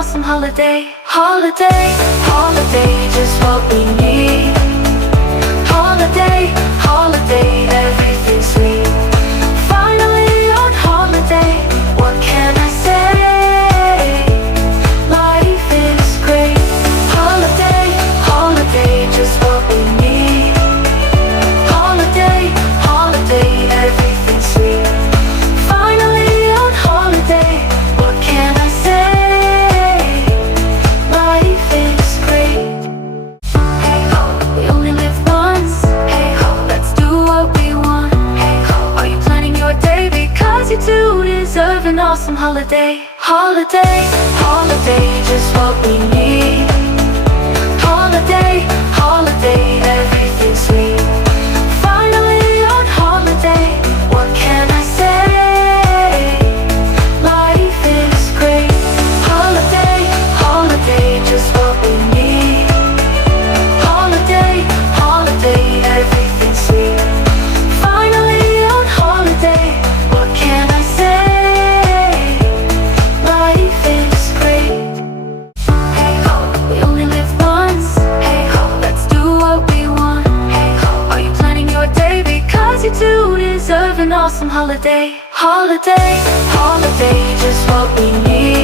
awesome holiday. Holiday, holiday, just what we need. Holiday, holiday, everything's sweet. Finally on holiday, what can I say? Life is great. Holiday, holiday, just what we need. Holiday, holiday, everything's sweet. Finally on holiday, what can I say? Life is great. Hey ho, we only live once. Hey ho, let's do what we want. Hey ho, are you planning your day? Because you too deserve an awesome holiday. Holiday, holiday, just what we need. Holiday, holiday, everything's sweet. Finally on holiday, what can I say? Life is great. Holiday, holiday, just what we need. Holiday, holiday, everything's sweet. Finally on holiday, what can I say? Life is great. Hey ho, we only live once. Hey ho, let's do what we want. Hey ho, are you planning your day? Because you too deserve an awesome holiday. Holiday, holiday, just what we need.